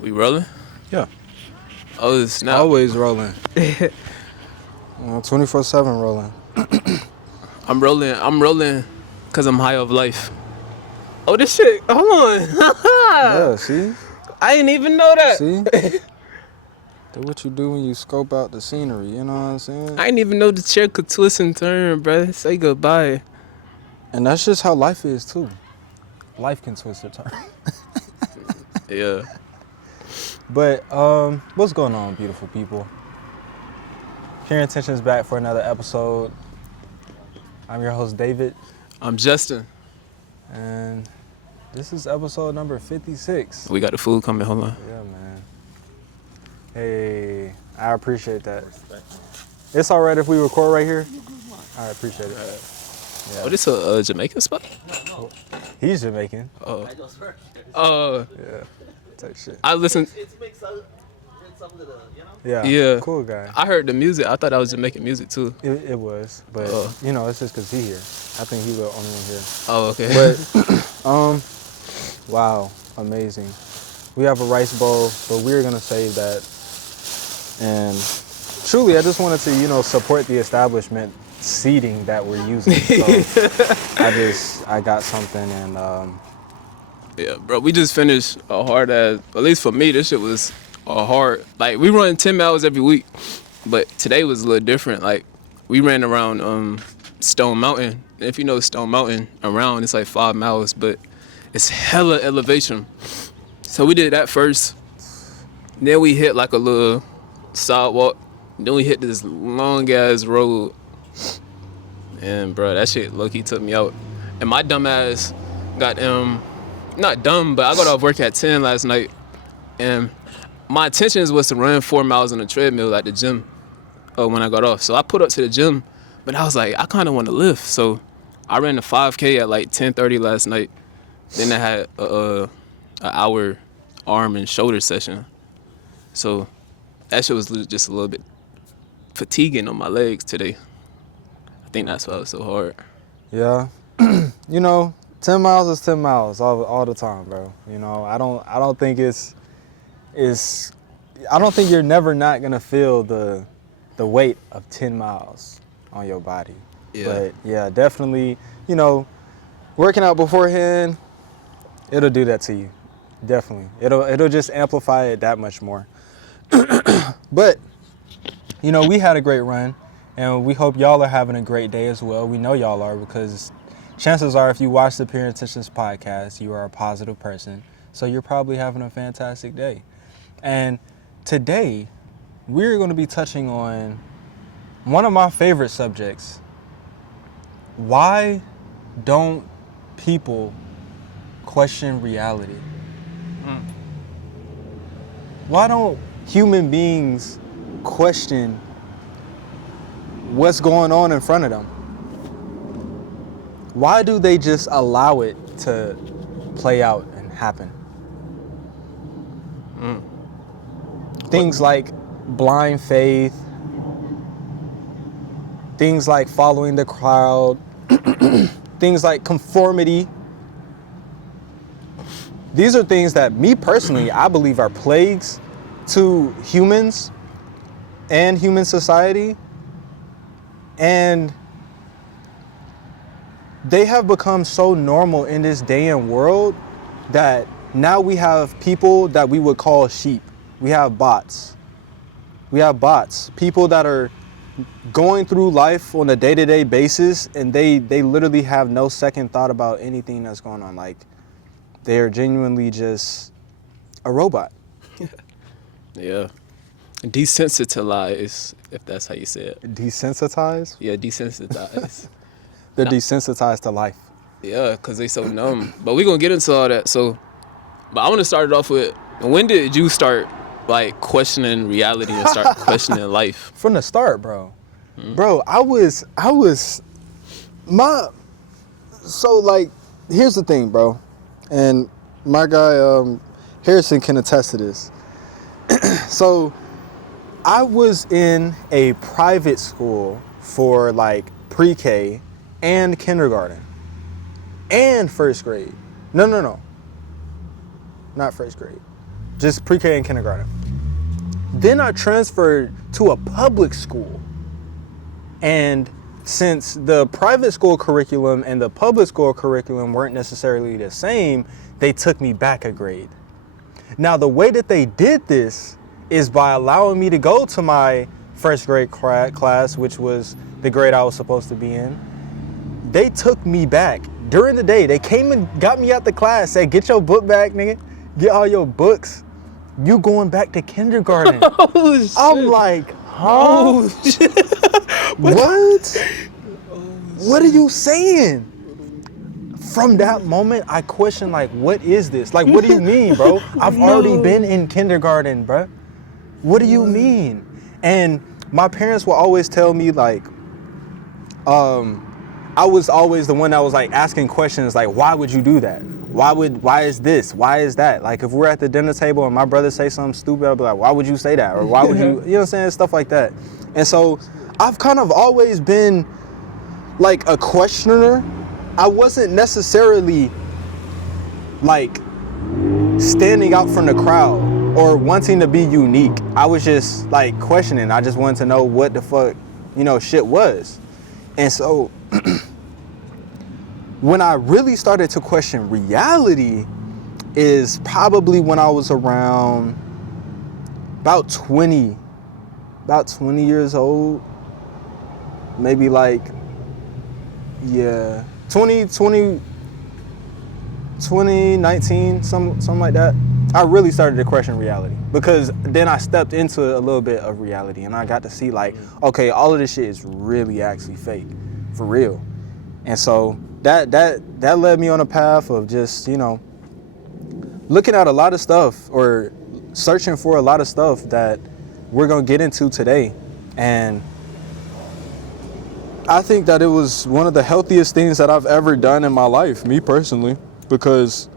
We rolling? Yeah. Oh, snap. Always rolling. 24/7 rolling. I'm rolling because I'm high off life. Oh, this shit. Hold on. Yeah, see? I didn't even know that. See? That's what you do when you scope out the scenery, you know what I'm saying? I didn't even know the chair could twist and turn, bruh. Say goodbye. And that's just how life is, too. Life can twist or turn. Yeah. But, what's going on, beautiful people? Pure Intentions back for another episode. I'm your host, David. I'm Justin. And this is episode number 56. We got the food coming. Hold on. Yeah, man. Hey, I appreciate that. It's all right if we record right here? I appreciate it. Yeah. Oh, this a Jamaican spot? He's Jamaican. Oh. Yeah. Type shit. I listened. Yeah. Yeah. Cool guy. I heard the music. I thought that was Jamaican music too. It was, but you know, it's just because he here. I think he the only one here. Oh, okay. But wow, amazing. We have a rice bowl, but we're gonna save that. And truly, I just wanted to, support the establishment seating that we're using. So I got something, and Yeah, bro, we just finished a hard ass, at least for me, this shit was a hard, like, we run 10 miles every week, but today was a little different. Like, we ran around Stone Mountain. If you know Stone Mountain, around, it's like 5 miles, but it's hella elevation. So we did that first. Then we hit like a little sidewalk. Then we hit this long ass road. And bro, that shit low-key took me out. And my dumb ass got not dumb, but I got off work at 10 last night, and my intentions was to run 4 miles on the treadmill at the gym when I got off. So I put up to the gym, but I was like, I kind of want to lift. So I ran the 5K at like 10:30 last night. Then I had an hour arm and shoulder session. So that shit was just a little bit fatiguing on my legs today. I think that's why it was so hard. yeah, 10 miles is 10 miles all the time, bro. I don't think I don't think you're never not gonna feel the weight of 10 miles on your body. Yeah. But yeah, definitely, working out beforehand, it'll do that to you. Definitely. It'll just amplify it that much more. But, we had a great run, and we hope y'all are having a great day as well. We know y'all are, because chances are, if you watch the Pure Intentions podcast, you are a positive person. So you're probably having a fantastic day. And today, we're going to be touching on one of my favorite subjects. Why don't people question reality? Why don't human beings question what's going on in front of them? Why do they just allow it to play out and happen? Things like blind faith, things like following the crowd, things like conformity. These are things that me personally, I believe are plagues to humans and human society. And they have become so normal in this day and world that now we have people that we would call sheep. We have bots. People that are going through life on a day-to-day basis, and they literally have no second thought about anything that's going on. Like, they are genuinely just a robot. Yeah. Desensitized, if that's how you say it. Desensitized? Yeah, desensitized. They're desensitized to life. Yeah, because they so numb. But we're going to get into all that. But I want to start it off with, when did you start, like, questioning reality and start questioning life? From the start, bro. Bro, so, like, here's the thing, bro. And my guy, Harrison, can attest to this. So, I was in a private school for, like, pre-K and kindergarten and first grade. No. Not first grade. just pre-K and kindergarten. Then I transferred to a public school. And since the private school curriculum and the public school curriculum weren't necessarily the same, they took me back a grade. Now, the way that they did this is by allowing me to go to my first grade class, which was the grade I was supposed to be in. They took me back during the day. They came and got me out the class, said, get your book back, nigga. Get all your books. You going back to kindergarten. Oh, shit. I'm like, huh? Oh, shit. What? What are you saying? From that moment, I questioned, like, what is this? Like, what do you mean, bro? I've already been in kindergarten, bro. What do you mean? And my parents will always tell me, like, I was always the one that was, like, asking questions, like, why would you do that? Why is this? Why is that? Like, if we're at the dinner table and my brother say something stupid, I'll be like, why would you say that? Or why would you, you know what I'm saying? Stuff like that. And so I've kind of always been like a questioner. I wasn't necessarily like standing out from the crowd or wanting to be unique. I was just like questioning. I just wanted to know what the fuck, shit was. And so when I really started to question reality is probably when I was around about 20 years old. Maybe like, 2019, something like that. I really started to question reality because then I stepped into a little bit of reality and I got to see like, okay, all of this shit is really actually fake, for real. And so that led me on a path of just, looking at a lot of stuff or searching for a lot of stuff that we're gonna get into today. And I think that it was one of the healthiest things that I've ever done in my life, me personally, because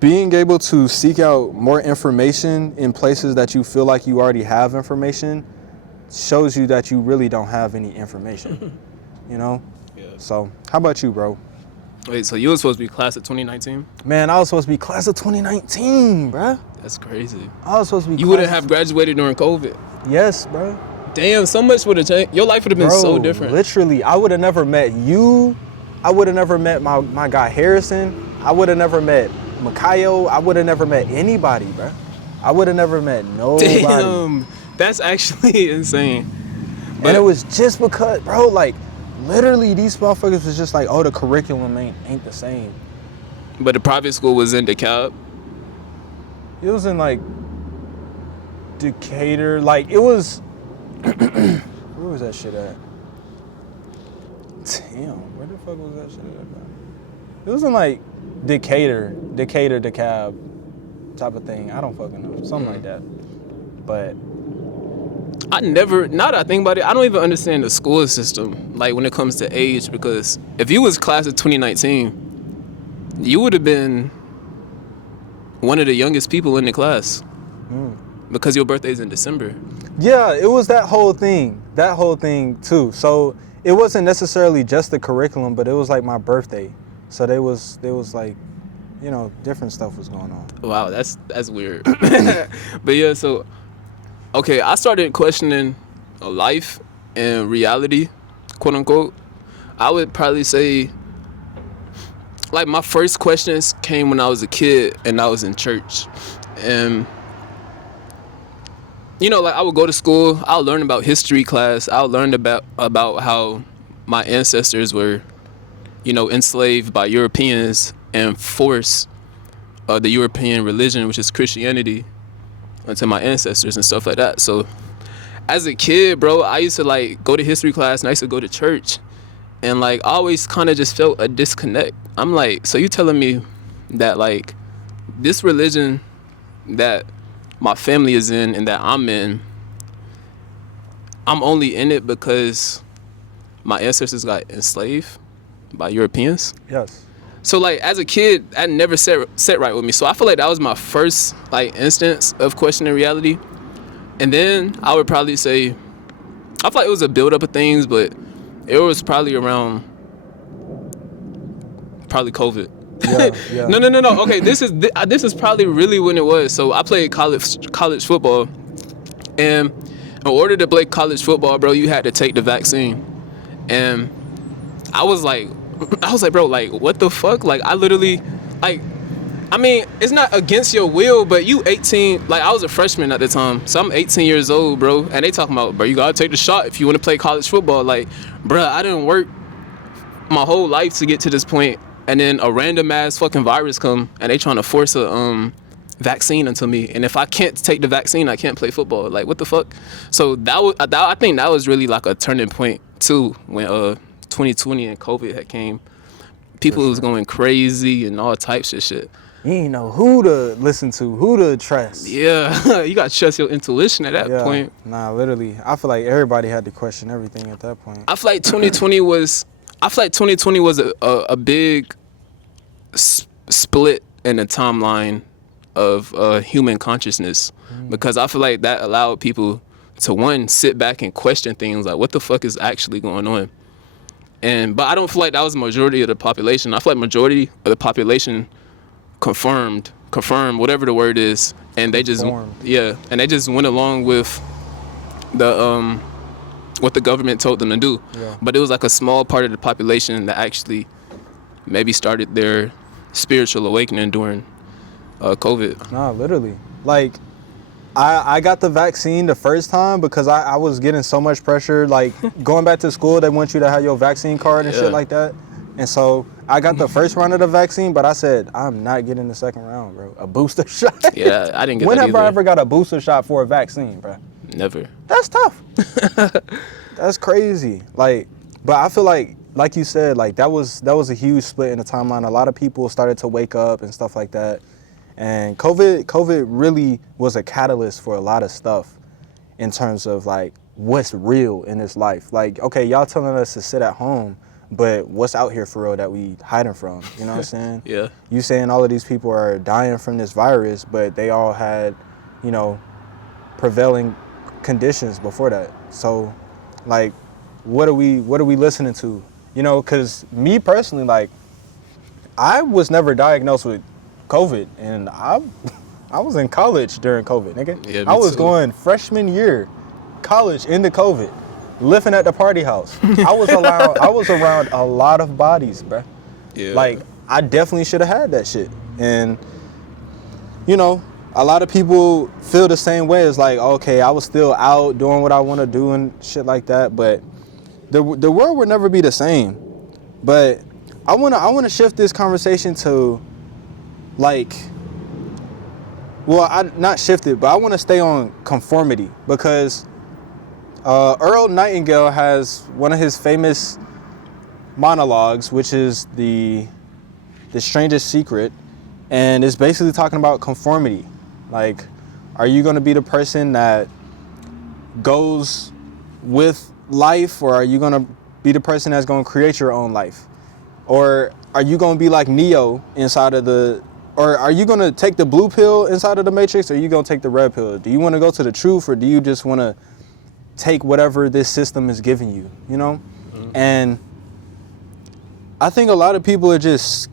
being able to seek out more information in places that you feel like you already have information shows you that you really don't have any information, Yeah. So how about you, bro? Wait, so you were supposed to be class of 2019? Man, I was supposed to be class of 2019, bro. That's crazy. I was supposed to be You wouldn't have graduated during COVID. Yes, bro. Damn, so much would have changed. Your life would have been so different. Literally, I would have never met you. I would have never met my guy Harrison. I would have never met Makayo. I would have never met anybody, bro. I would have never met nobody. Damn, that's actually insane. And it was just because, bro, like, literally these motherfuckers was just like, oh, the curriculum ain't the same. But the private school was in DeKalb? It was in, like, Decatur. Like, it was... Where was that shit at? Damn, where the fuck was that shit at, bro? It was in, like, Decatur, DeKalb type of thing. I don't fucking know. Something like that. But... now that I think about it, I don't even understand the school system, like, when it comes to age, because if you was class of 2019, you would have been one of the youngest people in the class because your birthday's in December. Yeah, it was that whole thing too. So it wasn't necessarily just the curriculum, but it was like my birthday. So there was like, different stuff was going on. Wow, that's weird. But yeah, so okay, I started questioning life and reality, quote unquote. I would probably say, like, my first questions came when I was a kid and I was in church. And, like, I would go to school, I'll learn about history class, I'll learn about how my ancestors were, enslaved by Europeans and forced the European religion, which is Christianity, onto my ancestors and stuff like that. So as a kid, bro, I used to like go to history class and I used to go to church, and like I always kind of just felt a disconnect. I'm like, so you telling me that like this religion that my family is in and that I'm in, I'm only in it because my ancestors got enslaved by Europeans? Yes. So like as a kid, that never set right with me. So I feel like that was my first like instance of questioning reality. And then I would probably say, I feel like it was a build up of things, but it was probably around COVID. Yeah. No. Okay, this is probably really when it was. So I played college football, and in order to play college football, bro, you had to take the vaccine. And I was like, bro, like, what the fuck? Like, I literally, like, I mean, it's not against your will, but you 18, like, I was a freshman at the time, so I'm 18 years old, bro, and they talking about, bro, you gotta take the shot if you want to play college football. Like, bro, I didn't work my whole life to get to this point, and then a random ass fucking virus come, and they trying to force a vaccine into me, and if I can't take the vaccine, I can't play football. Like, what the fuck? So I think that was really like a turning point too, when 2020 and COVID had came. People was going crazy and all types of shit. You ain't know who to listen to, who to trust. Yeah, you got to trust your intuition at that Yeah. point. Nah, literally. I feel like everybody had to question everything at that point. I feel like 2020 was a big split in the timeline of human consciousness, because I feel like that allowed people to, one, sit back and question things like, what the fuck is actually going on? But I don't feel like that was the majority of the population. I feel like majority of the population confirmed whatever the word is, and they just went along with the what the government told them to do. Yeah. But it was like a small part of the population that actually maybe started their spiritual awakening during COVID. Nah, literally. Like, I got the vaccine the first time because I was getting so much pressure. Like, going back to school, they want you to have your vaccine card and shit like that. And so I got the first round of the vaccine, but I said, I'm not getting the second round, bro. A booster shot? Yeah, I didn't get When that have I either. ever got a booster shot for a vaccine, bro? Never. That's tough. That's crazy. Like, but I feel like you said, like that was a huge split in the timeline. A lot of people started to wake up and stuff like that. And COVID really was a catalyst for a lot of stuff in terms of like what's real in this life. Like, okay, y'all telling us to sit at home, but what's out here for real that we hiding from? You know what I'm saying? Yeah. You saying all of these people are dying from this virus, but they all had, you know, prevailing conditions before that. So, like, what are we listening to? You know, because me personally, like, I was never diagnosed with COVID, and I was in college during COVID, nigga. Yeah, me I was too. going freshman year, college into COVID, living at the party house. I was around a lot of bodies, bruh. Yeah. Like, I definitely should have had that shit. And, you know, a lot of people feel the same way. It's like, okay, I was still out doing what I want to do and shit like that, but the world will never be the same. But I wanna shift this conversation to, like, well, I not shift it, but I want to stay on conformity, because Earl Nightingale has one of his famous monologues, which is the Strangest Secret, and it's basically talking about conformity. Like, are you going to be the person that goes with life, or are you going to be the person that's going to create your own life? Or are you going to be like Neo inside of or are you going to take the blue pill inside of the Matrix, or are you going to take the red pill? Do you want to go to the truth, or do you just want to take whatever this system is giving you, you know? Mm-hmm. And I think a lot of people are just,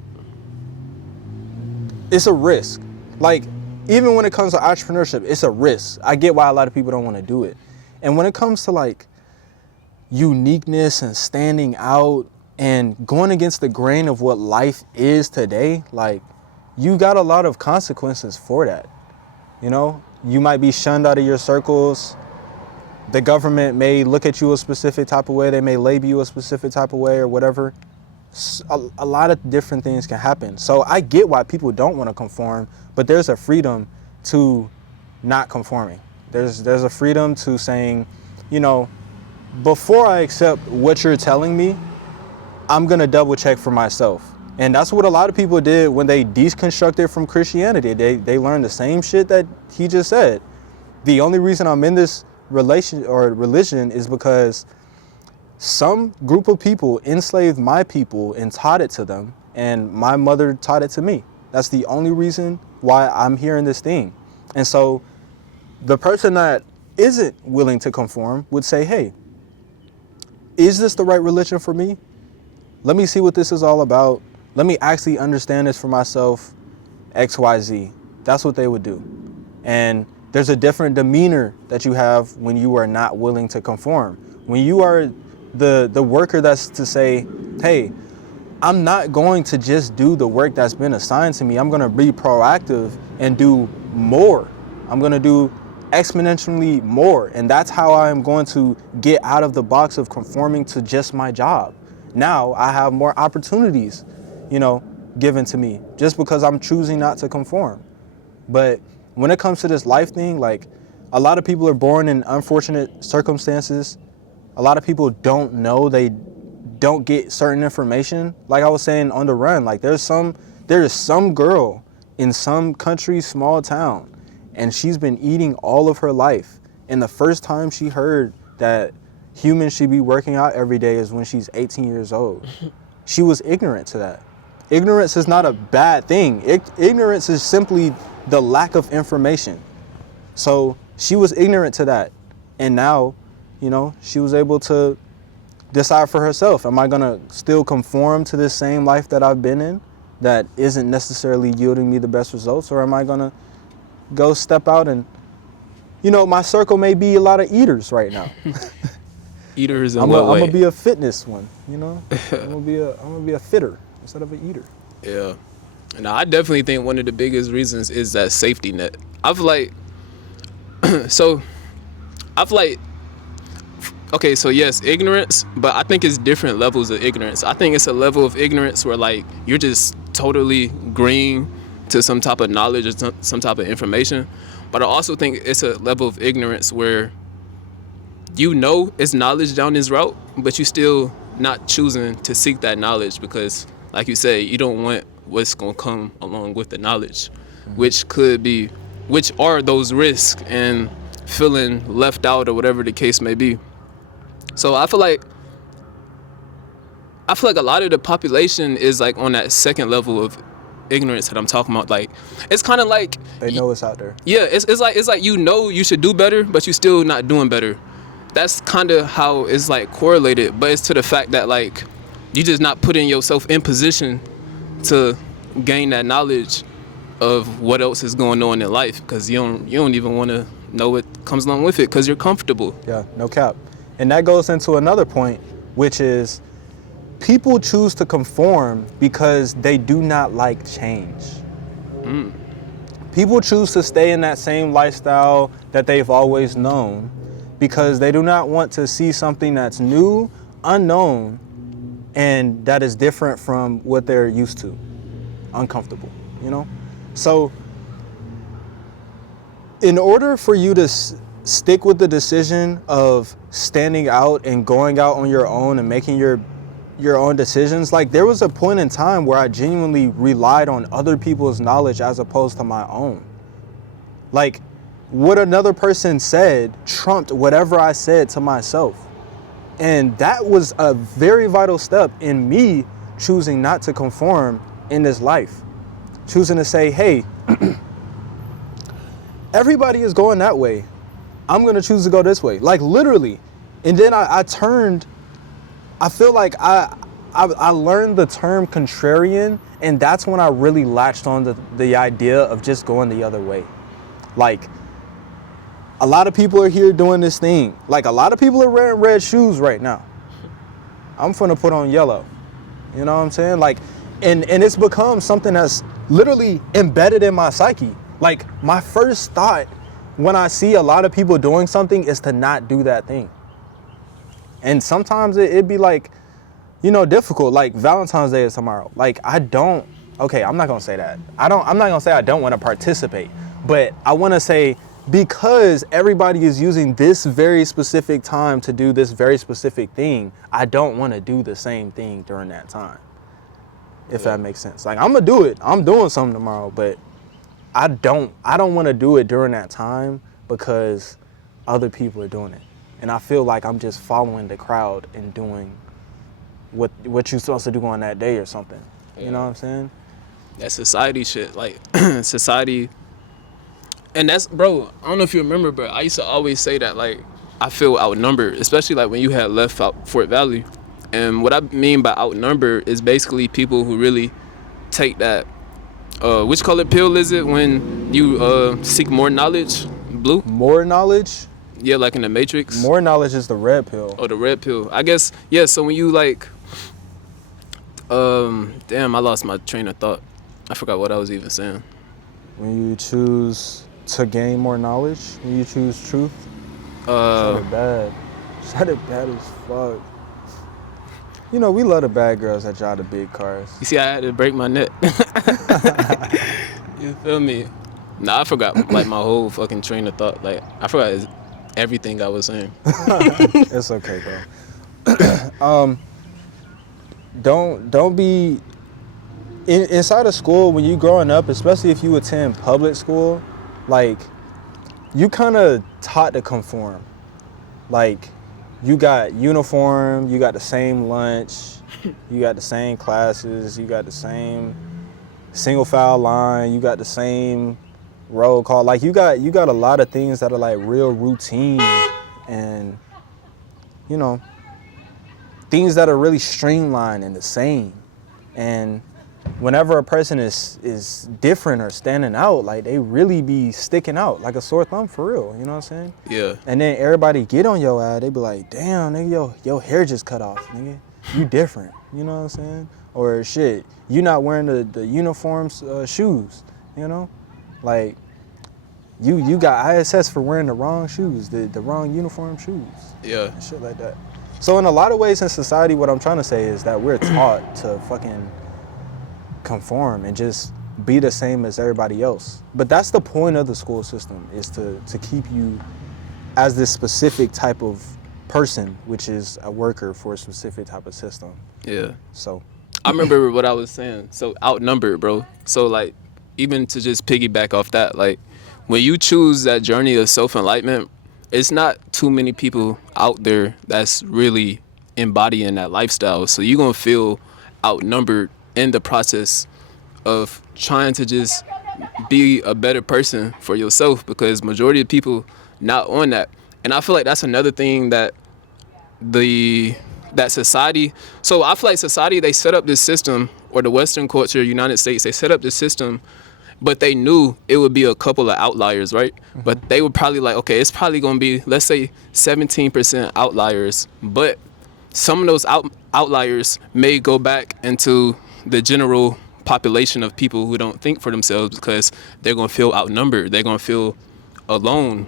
it's a risk. Like, even when it comes to entrepreneurship, it's a risk. I get why a lot of people don't want to do it. And when it comes to like uniqueness and standing out and going against the grain of what life is today, like, you got a lot of consequences for that. You know, you might be shunned out of your circles. The government may look at you a specific type of way. They may label you a specific type of way or whatever. A lot of different things can happen. So I get why people don't want to conform, but there's a freedom to not conforming. There's a freedom to saying, you know, before I accept what you're telling me, I'm going to double check for myself. And that's what a lot of people did when they deconstructed from Christianity. They learned the same shit that he just said. The only reason I'm in this religion is because some group of people enslaved my people and taught it to them, and my mother taught it to me. That's the only reason why I'm here in this thing. And so the person that isn't willing to conform would say, hey, is this the right religion for me? Let me see what this is all about. let me actually understand this for myself, XYZ. That's what they would do. And there's a different demeanor that you have when you are not willing to conform. When you are the worker that's to say, hey, I'm not going to just do the work that's been assigned to me. I'm going to be proactive and do more. I'm going to do exponentially more. And that's how I'm going to get out of the box of conforming to just my job. Now I have more opportunities, given to me just because I'm choosing not to conform. But when it comes to this life thing, like, a lot of people are born in unfortunate circumstances. A lot of people don't know, they don't get certain information. Like I was saying on the run, like there is some girl in some country, small town, and she's been eating all of her life. And the first time she heard that humans should be working out every day is when she's 18 years old. She was ignorant to that. Ignorance is not a bad thing. Ignorance is simply the lack of information. So she was ignorant to that. And now, she was able to decide for herself, am I going to still conform to this same life that I've been in that isn't necessarily yielding me the best results? Or am I going to go step out and, my circle may be a lot of eaters right now. Eaters in I'm what way? going to be a fitness one, I'm going to be a fitter instead of an eater. Yeah. And I definitely think one of the biggest reasons is that safety net. I feel like, okay, so yes, ignorance, but I think it's different levels of ignorance. I think it's a level of ignorance where, like, you're just totally green to some type of knowledge or some type of information. But I also think it's a level of ignorance where it's knowledge down this route, but you still not choosing to seek that knowledge because, like you say, you don't want what's going to come along with the knowledge, which are those risks and feeling left out or whatever the case may be. So I feel like a lot of the population is like on that second level of ignorance that I'm talking about. Like, it's kind of like They know it's out there. yeah, it's like you should do better, but you're still not doing better. That's kind of how it's like correlated, but it's to the fact that, like, you just not putting yourself in position to gain that knowledge of what else is going on in life because you don't even want to know what comes along with it because you're comfortable. Yeah, no cap. And that goes into another point, which is people choose to conform because they do not like change. People choose to stay in that same lifestyle that they've always known because they do not want to see something that's new, unknown, and that is different from what they're used to, uncomfortable, So in order for you to stick with the decision of standing out and going out on your own and making your own decisions, like, there was a point in time where I genuinely relied on other people's knowledge as opposed to my own. Like, what another person said trumped whatever I said to myself. And that was a very vital step in me choosing not to conform in this life. Choosing to say, hey, everybody is going that way. I'm going to choose to go this way. Like, literally. And then I feel like I learned the term contrarian, and that's when I really latched on the idea of just going the other way. Like, a lot of people are here doing this thing. Like, a lot of people are wearing red shoes right now. I'm finna put on yellow. You know what I'm saying? Like, and it's become something that's literally embedded in my psyche. Like, my first thought when I see a lot of people doing something is to not do that thing. And sometimes it'd be like, difficult. Like, Valentine's Day is tomorrow. Like, I'm not gonna say that. I'm not gonna say I don't want to participate, but I want to say, because everybody is using this very specific time to do this very specific thing, I don't want to do the same thing during that time. If that makes sense. Like, I'm gonna do it. I'm doing something tomorrow, but I don't want to do it during that time because other people are doing it. And I feel like I'm just following the crowd and doing what you're supposed to do on that day or something. Yeah. You know what I'm saying? That society shit. Like, society. And that's, bro, I don't know if you remember, but I used to always say that, like, I feel outnumbered, especially, like, when you had left out Fort Valley. And what I mean by outnumbered is basically people who really take that. Which color pill is it when you seek more knowledge? Blue? More knowledge? Yeah, like in the Matrix. More knowledge is the red pill. Oh, the red pill. I guess, yeah, so when you like, damn, I lost my train of thought. I forgot what I was even saying. When you choose to gain more knowledge, when you choose truth, said it bad. Said it bad as fuck. You know, we love the bad girls that drive the big cars. You see, I had to break my neck. You feel me? Nah, I forgot like my whole fucking train of thought. Like, I forgot everything I was saying. It's okay, bro. Don't be inside of school when you growing up, especially if you attend public school, like you kind of taught to conform. Like you got uniform, you got the same lunch, you got the same classes, you got the same single file line, you got the same roll call. Like you got a lot of things that are like real routine and you know things that are really streamlined and the same. And whenever a person is different or standing out, like they really be sticking out like a sore thumb for real. You know what I'm saying? Yeah. And then everybody get on your ass. They be like, damn, nigga, your hair just cut off, nigga. You different. You know what I'm saying? Or shit, you not wearing the uniform shoes. You know, like you got ISS for wearing the wrong shoes, the wrong uniform shoes. Yeah. And shit like that. So in a lot of ways in society, what I'm trying to say is that we're taught to fucking conform and just be the same as everybody else. But that's the point of the school system, is to keep you as this specific type of person, which is a worker for a specific type of system. Yeah. So I remember what I was saying. So outnumbered, bro. So like, even to just piggyback off that, like when you choose that journey of self-enlightenment, it's not too many people out there that's really embodying that lifestyle. So you're gonna feel outnumbered in the process of trying to just be a better person for yourself, because majority of people not on that. And I feel like that's another thing that that society, so I feel like society, they set up this system, or the Western culture, United States, they set up this system, but they knew it would be a couple of outliers, right? Mm-hmm. But they were probably like, okay, it's probably gonna be, let's say 17% outliers, but some of those outliers may go back into the general population of people who don't think for themselves, because they're gonna feel outnumbered, they're gonna feel alone,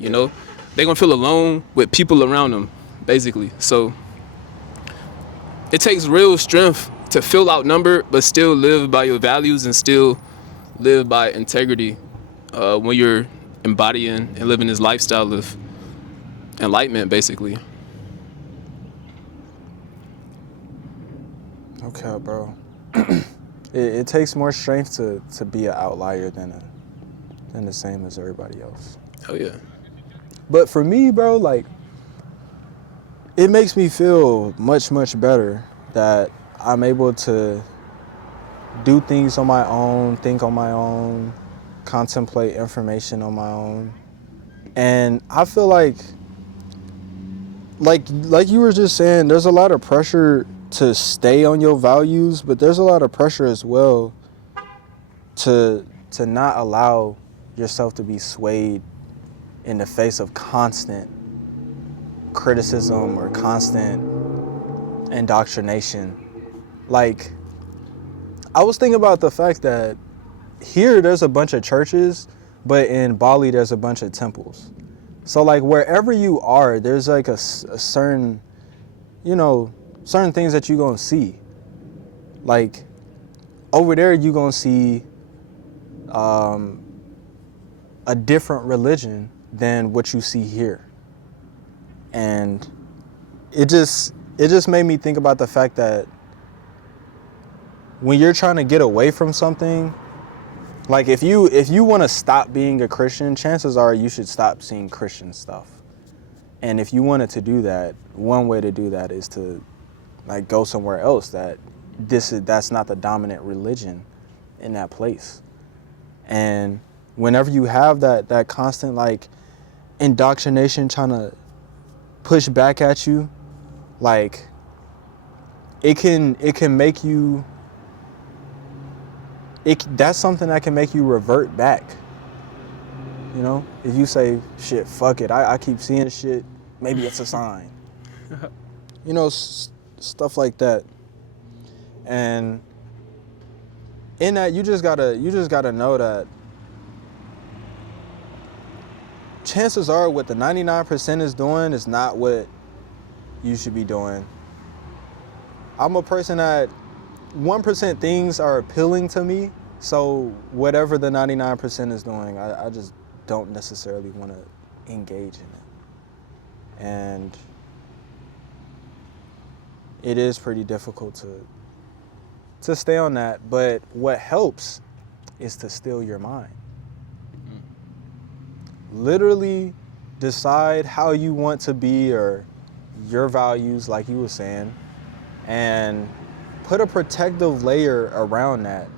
you know? They're gonna feel alone with people around them, basically. So it takes real strength to feel outnumbered, but still live by your values and still live by integrity when you're embodying and living this lifestyle of enlightenment, basically. okay, bro. It takes more strength to be an outlier than the same as everybody else. Oh yeah. But for me, bro, like, it makes me feel much, much better that I'm able to do things on my own, think on my own, contemplate information on my own. And I feel like you were just saying, there's a lot of pressure to stay on your values, but there's a lot of pressure as well to not allow yourself to be swayed in the face of constant criticism or constant indoctrination. Like, I was thinking about the fact that here there's a bunch of churches, but in Bali there's a bunch of temples. So like wherever you are, there's like a certain, you know, certain things that you're gonna see. Like over there you're gonna see a different religion than what you see here. And it just made me think about the fact that when you're trying to get away from something, like if you want to stop being a Christian, chances are you should stop seeing Christian stuff. And if you wanted to do that, one way to do that is to like go somewhere else that's not the dominant religion in that place. And whenever you have that constant like indoctrination trying to push back at you, like it can make you. That's something that can make you revert back. You know, if you say shit, fuck it, I keep seeing shit. Maybe it's a sign. You know, stuff like that. And in that, you just gotta know that chances are what the 99% is doing is not what you should be doing. I'm a person that 1% things are appealing to me, so whatever the 99% is doing, I just don't necessarily want to engage in it. And it is pretty difficult to stay on that, but what helps is to still your mind. Literally decide how you want to be or your values, like you were saying, and put a protective layer around that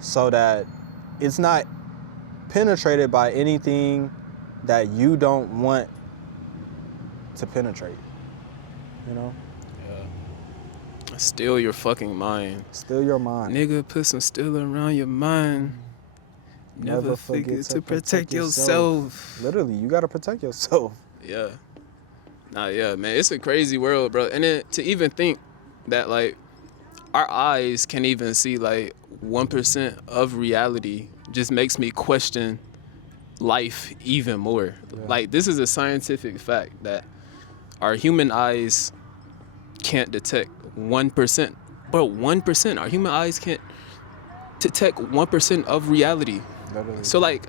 so that it's not penetrated by anything that you don't want to penetrate, you know? Still your fucking mind. Still your mind. Nigga, put some still around your mind. Never forget to protect yourself. Literally, you gotta protect yourself. Yeah. Nah, yeah, man. It's a crazy world, bro. And then to even think that, like, our eyes can even see, like, 1% of reality just makes me question life even more. Yeah. Like, this is a scientific fact that our human eyes can't detect 1%. Bro, 1%. Our human eyes can't detect 1% of reality. Literally. So, like,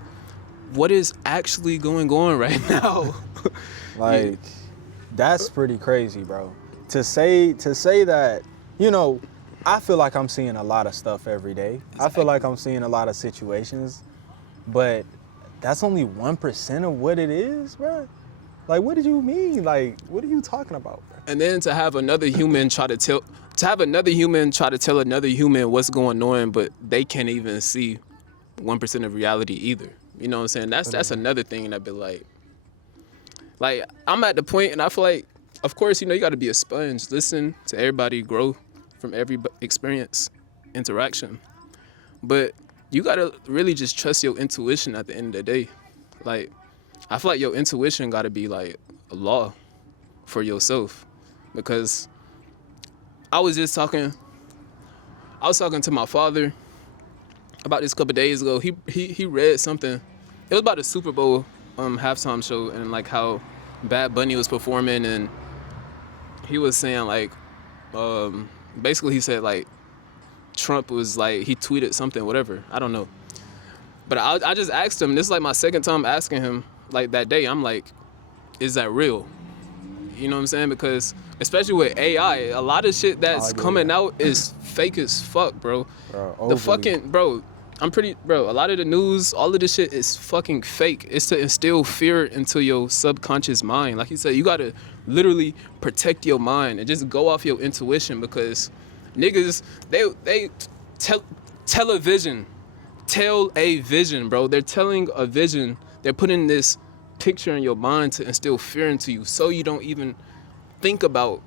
what is actually going on right now? Like, that's pretty crazy, bro. To say that, you know, I feel like I'm seeing a lot of stuff every day. I feel like I'm seeing a lot of situations, but that's only 1% of what it is, bro. Like, what did you mean? Like, what are you talking about, bro? And then to have another human try to tell another human what's going on, but they can't even see 1% of reality either. You know what I'm saying? That's another thing that be like I'm at the point, and I feel like, of course, you know, you got to be a sponge. Listen to everybody, grow from every experience, interaction. But you got to really just trust your intuition at the end of the day. Like, I feel like your intuition got to be like a law for yourself, because I was talking to my father about this a couple days ago. He read something. It was about the Super Bowl halftime show and like how Bad Bunny was performing, and he was saying like basically he said like Trump was like, he tweeted something, whatever, I don't know. But I just asked him, this is like my second time asking him, like that day, I'm like, is that real? You know what I'm saying? Because especially with AI, a lot of shit that's coming out is fake as fuck, bro. The fucking, bro, a lot of the news, all of this shit is fucking fake. It's to instill fear into your subconscious mind. Like you said, you gotta literally protect your mind and just go off your intuition, because niggas, they tell a vision, bro. They're telling a vision. They're putting this picture in your mind to instill fear into you, so you don't even think about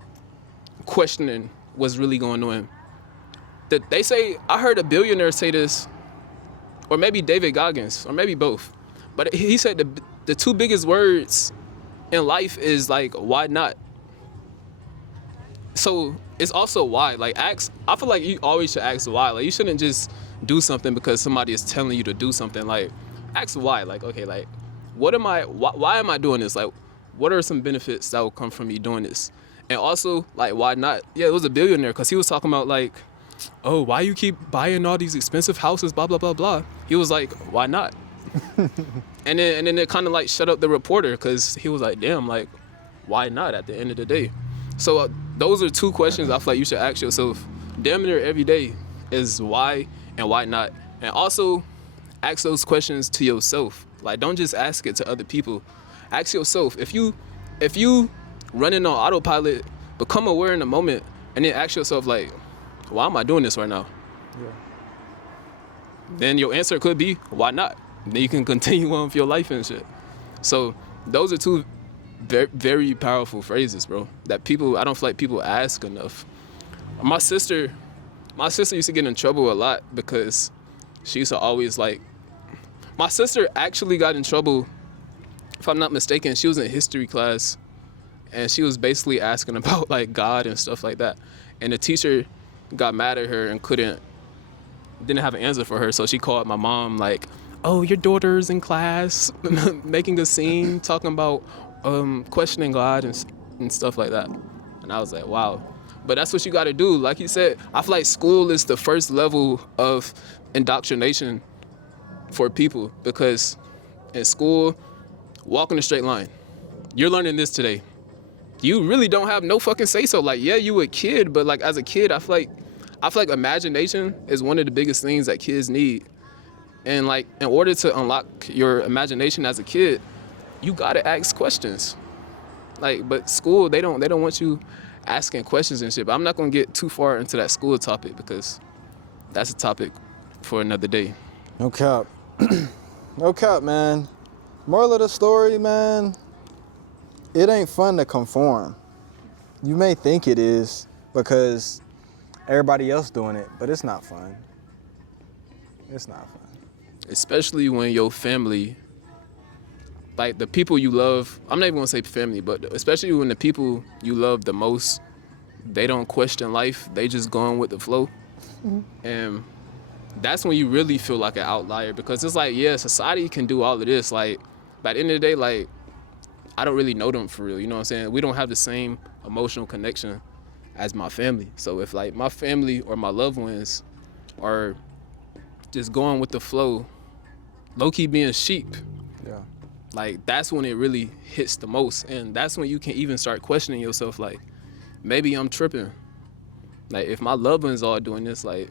questioning what's really going on. They say, I heard a billionaire say this, or maybe David Goggins, or maybe both, but he said the two biggest words in life is like, why not? So it's also why. Like, I feel like you always should ask why. Like, you shouldn't just do something because somebody is telling you to do something. Like, ask why. Like, okay, like, why am I doing this? Like, what are some benefits that will come from me doing this? And also, like, why not? Yeah, it was a billionaire, because he was talking about like, oh, why you keep buying all these expensive houses, blah, blah, blah, blah. He was like, why not? and then it kind of like shut up the reporter, because he was like, damn, like, why not at the end of the day? So those are two questions I feel like you should ask yourself damn near every day, is why and why not. And also ask those questions to yourself. Like, don't just ask it to other people. Ask yourself. If you running on autopilot, become aware in the moment, and then ask yourself, like, why am I doing this right now? Yeah. Then your answer could be, why not? Then you can continue on with your life and shit. So those are two very, very powerful phrases, bro, that I don't feel like people ask enough. My sister used to get in trouble a lot because she used to always like. My sister actually got in trouble, if I'm not mistaken. She was in history class, and she was basically asking about like God and stuff like that, and the teacher got mad at her and didn't have an answer for her, so she called my mom like, "Oh, your daughter's in class making a scene, talking about questioning God and stuff like that." And I was like, wow. But that's what you got to do. Like you said, I feel like school is the first level of indoctrination for people, because in school, walk in a straight line. You're learning this today. You really don't have no fucking say so. Like, yeah, you a kid, but like as a kid, I feel like imagination is one of the biggest things that kids need. And like, in order to unlock your imagination as a kid, you gotta ask questions. Like, but school, they don't want you asking questions and shit. But I'm not gonna get too far into that school topic because that's a topic for another day. No cap. No cap, man. Moral of the story, man, it ain't fun to conform. You may think it is because everybody else doing it, but it's not fun. It's not fun. Especially when your family, like the people you love, I'm not even gonna say family, but especially when the people you love the most, they don't question life, they just going with the flow. And that's when you really feel like an outlier, because it's like, yeah, society can do all of this. Like, by the end of the day, like, I don't really know them for real, you know what I'm saying? We don't have the same emotional connection as my family. So if like my family or my loved ones are just going with the flow, low-key being sheep, Yeah. like that's when it really hits the most. And that's when you can even start questioning yourself, like, maybe I'm tripping. Like, if my loved ones are doing this, like,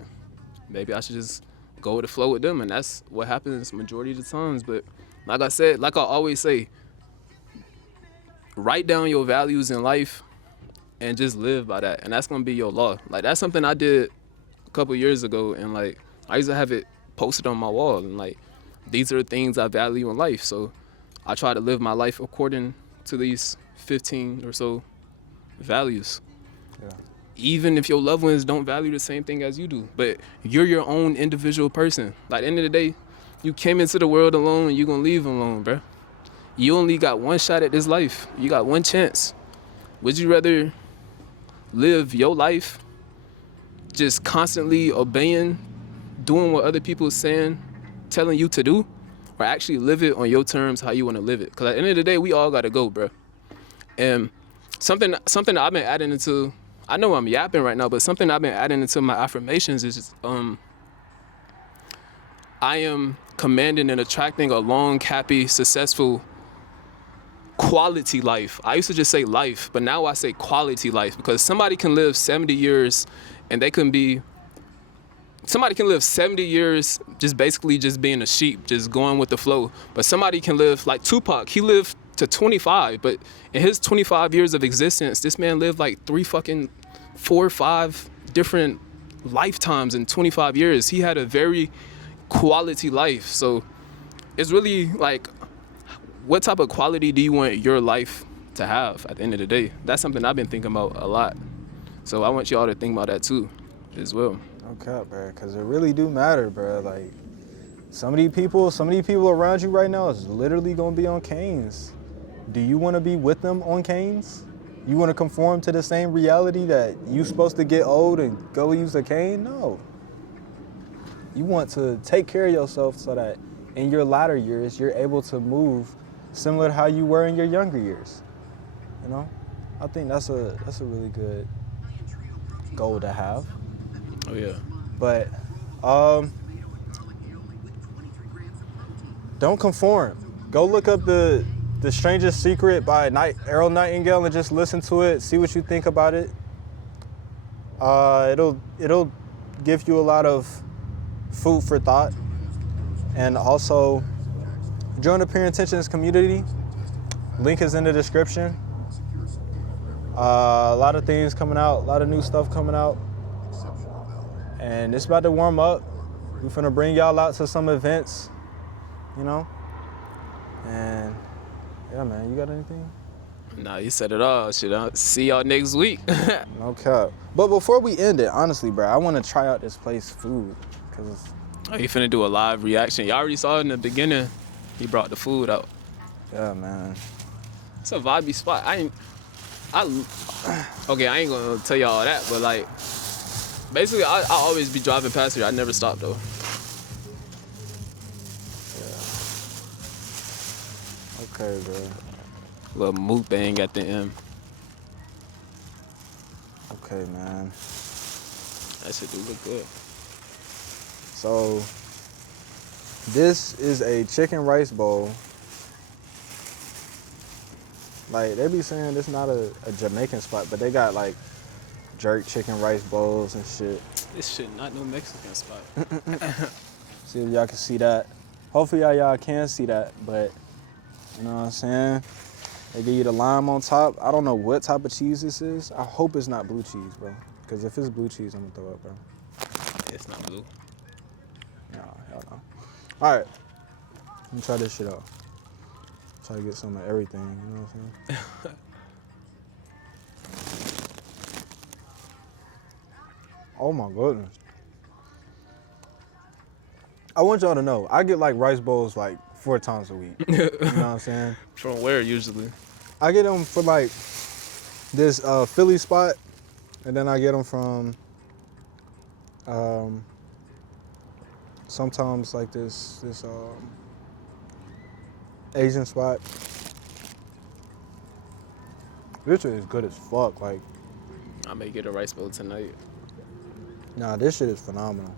maybe I should just go with the flow with them. And that's what happens majority of the times. But like I said, like I always say, write down your values in life and just live by that. And that's gonna be your law. Like, that's something I did a couple years ago, and like I used to have it posted on my wall, and like, these are the things I value in life. So I try to live my life according to these 15 or so values. Yeah. Even if your loved ones don't value the same thing as you do, but you're your own individual person. Like, at the end of the day, you came into the world alone and you're gonna leave alone, bruh. You only got one shot at this life. You got one chance. Would you rather live your life just constantly obeying, doing what other people are saying, telling you to do, or actually live it on your terms, how you want to live it? Because at the end of the day, we all got to go, bro. And something that I've been adding into, I know I'm yapping right now, but something I've been adding into my affirmations is just, I am commanding and attracting a long, happy, successful, quality life. I used to just say life, but now I say quality life, because somebody can live 70 years and somebody can live 70 years just basically just being a sheep, just going with the flow. But somebody can live like Tupac. He lived to 25, but in his 25 years of existence, this man lived like 4 or 5 different lifetimes in 25 years. He had a very quality life. So it's really like, what type of quality do you want your life to have at the end of the day? That's something I've been thinking about a lot. So I want y'all to think about that too, as well. Okay, bro, because it really do matter, bro. Like, some of these people around you right now is literally gonna be on canes. Do you want to be with them on canes? You want to conform to the same reality that you supposed to get old and go use a cane? No. You want to take care of yourself so that in your latter years, you're able to move similar to how you were in your younger years. You know? I think that's a really good goal to have. Oh yeah. But don't conform. Go look up the Strangest Secret by Earl Nightingale and just listen to it. See what you think about it. It'll give you a lot of food for thought. And also join the Pure Intentions community. Link is in the description. A lot of things coming out, a lot of new stuff coming out. And it's about to warm up. We're finna bring y'all out to some events, you know? And yeah, man, you got anything? Nah, you said it all. Shit, I'll see y'all next week. No cap. But before we end it, honestly, bro, I want to try out this place food. Cause Oh, you finna do a live reaction. Y'all already saw it in the beginning. He brought the food out. yeah, man. It's a vibey spot. Okay, I ain't gonna tell y'all that, but like, basically, I always be driving past here. I never stop though. Okay, bro. Little mukbang at the end. Okay, man. That shit do look good. So this is a chicken rice bowl. Like they be saying this not a Jamaican spot, but they got like jerk chicken rice bowls and shit. This shit not no Mexican spot. See if y'all can see that. Hopefully y'all can see that, but you know what I'm saying? They give you the lime on top. I don't know what type of cheese this is. I hope it's not blue cheese, bro. Because if it's blue cheese, I'm gonna throw up, bro. It's not blue. No, hell no. All right, let me try this shit out. Try to get some of everything, you know what I'm saying? Oh my goodness. I want y'all to know, I get like rice bowls like 4 times a week. You know what I'm saying? From where usually? I get them for like this Philly spot, and then I get them from sometimes like this Asian spot. This shit is good as fuck. Like, I may get a rice bowl tonight. nah, this shit is phenomenal.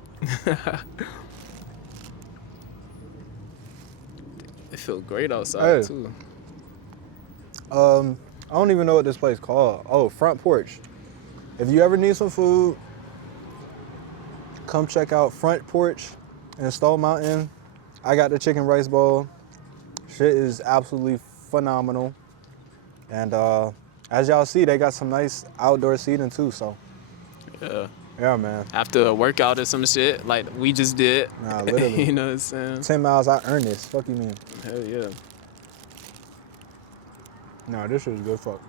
It feel great outside Hey. too. I don't even know what this place called. Oh, Front Porch. If you ever need some food, come check out Front Porch in Stone Mountain. I got the chicken rice bowl. Shit is absolutely phenomenal. And as y'all see, they got some nice outdoor seating too. So Yeah. yeah, man. After a workout or some shit, like we just did. Nah, literally. You know what I'm saying? 10 miles, I earned this. Fuck you mean? Hell yeah. Nah, this shit is good fuck.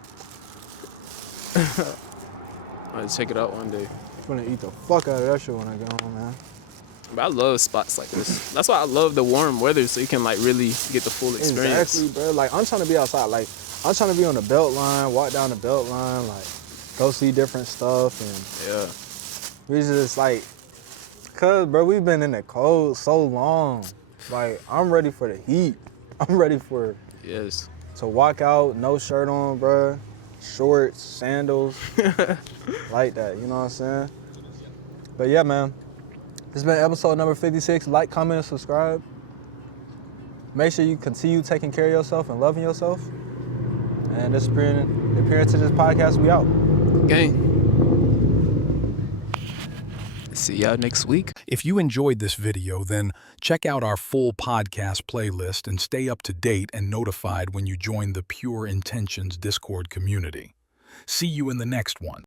I'll check it out one day. I'm gonna eat the fuck out of that shit when I get home, man. But I love spots like this. That's why I love the warm weather, so you can like really get the full experience. Exactly, bro. Like, I'm trying to be outside. Like, I'm trying to be on the belt line, walk down the belt line, like, go see different stuff. And Yeah. we just like, cause, bro, we've been in the cold so long. Like, I'm ready for the heat. I'm ready for Yes. to walk out, no shirt on, bro. Shorts, sandals, like that. You know what I'm saying? But yeah, man. This has been episode number 56. Like, comment, and subscribe. Make sure you continue taking care of yourself and loving yourself. And this appearance of this podcast, we out. Gang. See y'all next week. If you enjoyed this video, then check out our full podcast playlist and stay up to date and notified when you join the Pure Intentions Discord community. See you in the next one.